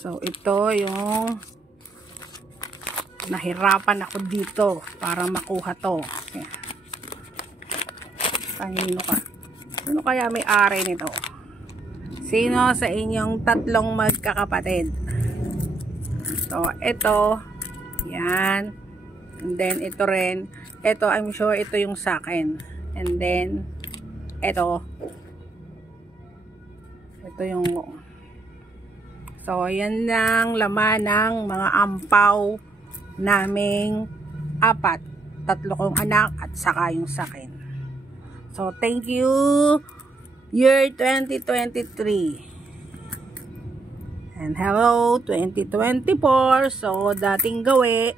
So, ito yung nahirapan ako dito para makuha to. Kanino ka? Ano kaya may-ari nito? Sino sa inyong tatlong magkakapatid? So, ito. Yan. And then, ito rin. Ito, I'm sure ito yung sa akin. And then, ito. Ito yung... So, yan lang laman ng mga ampaw naming apat. Tatlo kong anak at saka yung sa akin. So, thank you, year 2023. And hello, 2024. So, dating gawi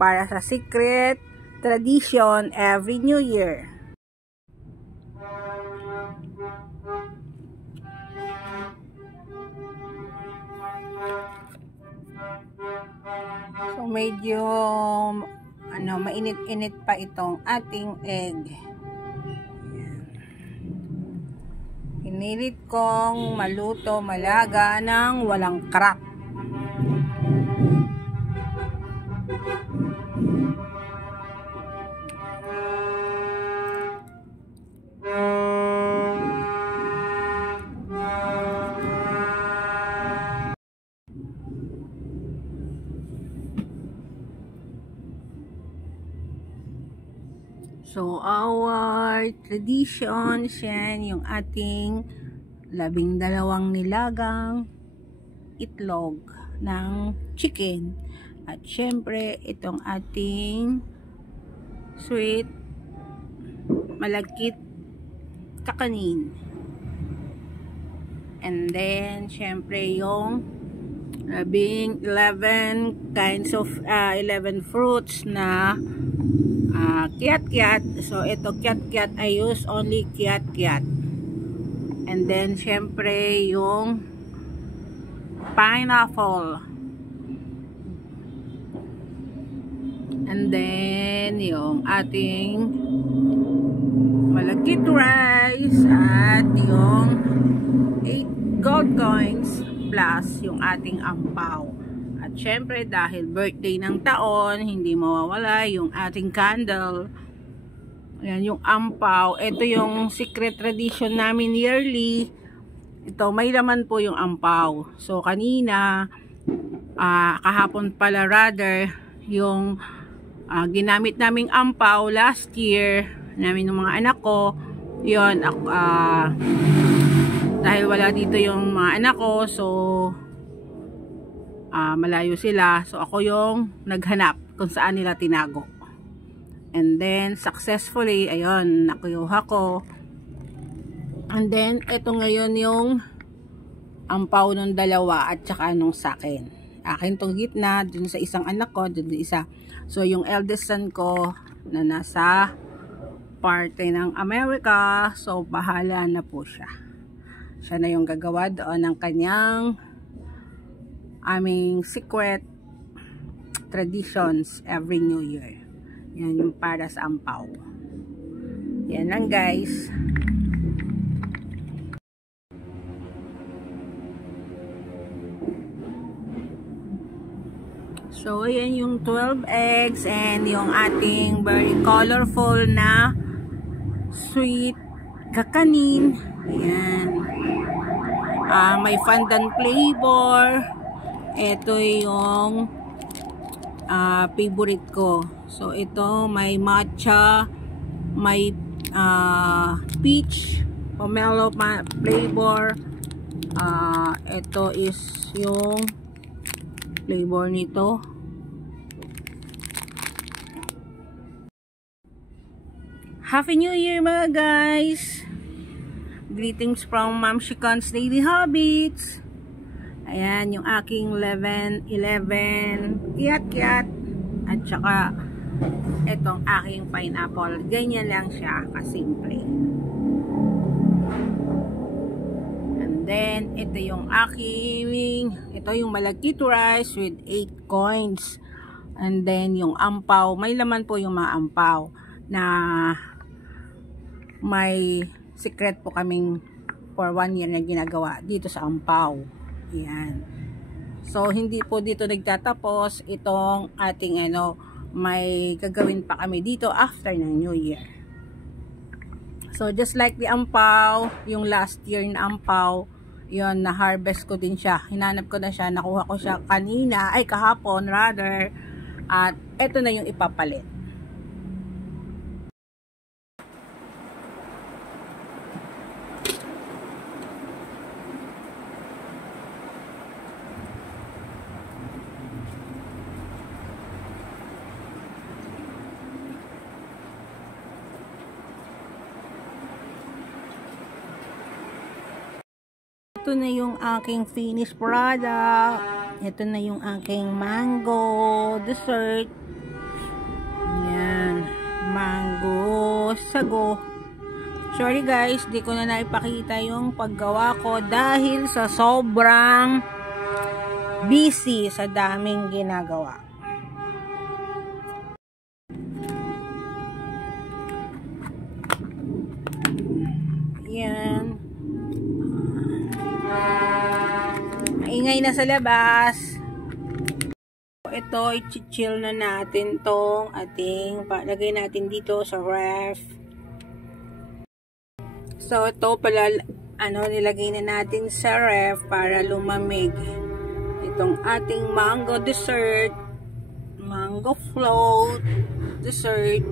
para sa secret tradition every New Year. So, medyo mainit-init pa itong ating egg. Pinilit kong maluto malaga ng walang crack. So, our tradition, yan yung ating 12 nilagang itlog ng chicken. At syempre, itong ating sweet malagkit kakanin. And then, syempre, yung 11 kinds of 11 fruits na kiat-kiat. So, ito kiat-kiat, I use only kiat-kiat. And then, syempre, yung pineapple. And then, yung ating malagkit rice at yung 8 gold coins plus yung ating ampaw. At syempre, dahil birthday ng taon, hindi mawawala yung ating candle. Ayan, yung ampaw. Ito yung secret tradition namin yearly. Ito, may laman po yung ampaw. So, kanina, kahapon pala rather, yung ginamit naming ampaw last year, namin ng mga anak ko, yun, dahil wala dito yung mga anak ko, so, malayo sila. So, ako yung naghanap kung saan nila tinago. And then, successfully, ayun, nakuyuha ko. And then, ito ngayon yung ampaw ng dalawa at saka nung sa akin. Akin tong gitna, dun sa isang anak ko, dun isa. So, yung eldest son ko na nasa parte ng Amerika, so, bahala na po siya. Siya na yung gagawa doon ng kanyang aming secret traditions every New Year. Yan yung para sa ampaw. Yan lang, guys. So, ayan yung 12 eggs and yung ating very colorful na sweet kakanin. Ayan. May fondant flavor. Ito yung favorite ko. So, ito may matcha, may peach, pomelo flavor. Ito is yung flavor nito. Happy New Year mga guys! Greetings from Ma'am Shikan's Daily Habits. Ayan yung aking 11 kiat-kiat at saka itong aking pineapple. Ganyan lang siya kasimple. And then ito yung ito yung malagkit rice with 8 coins. And then yung ampaw, may laman po yung mga ampaw na may secret po kaming for 1 year na ginagawa dito sa ampaw. Ayan. So hindi po dito nagtatapos itong ating may gagawin pa kami dito after ng New Year. So just like the ampaw, yung last year na ampaw, yun, na-harvest ko din siya. Hinanap ko na siya, nakuha ko siya kahapon rather. At eto na yung ipapalit. Ito na yung aking finished product. Ito na yung aking mango dessert. Yan. Mango sago. Sorry guys, di ko na naipakita yung paggawa ko dahil sa sobrang busy sa daming ginagawa. Yan. Maingay na sa labas. Ito, i-chill na natin tong ating lagay natin dito sa ref. So, ito pala, nilagay na natin sa ref para lumamig. Itong ating mango dessert, mango float dessert.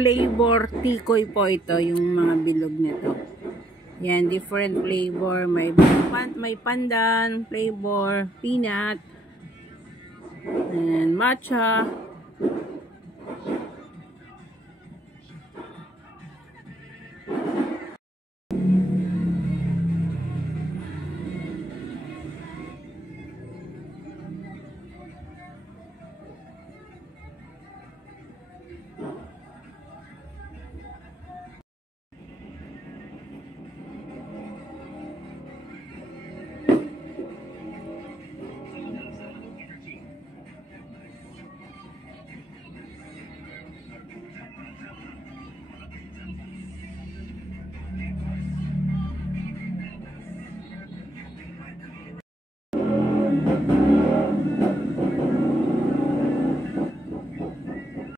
Flavor tikoy po ito, yung mga bilog nito. Yan, different flavor. May pandan flavor, peanut, and matcha.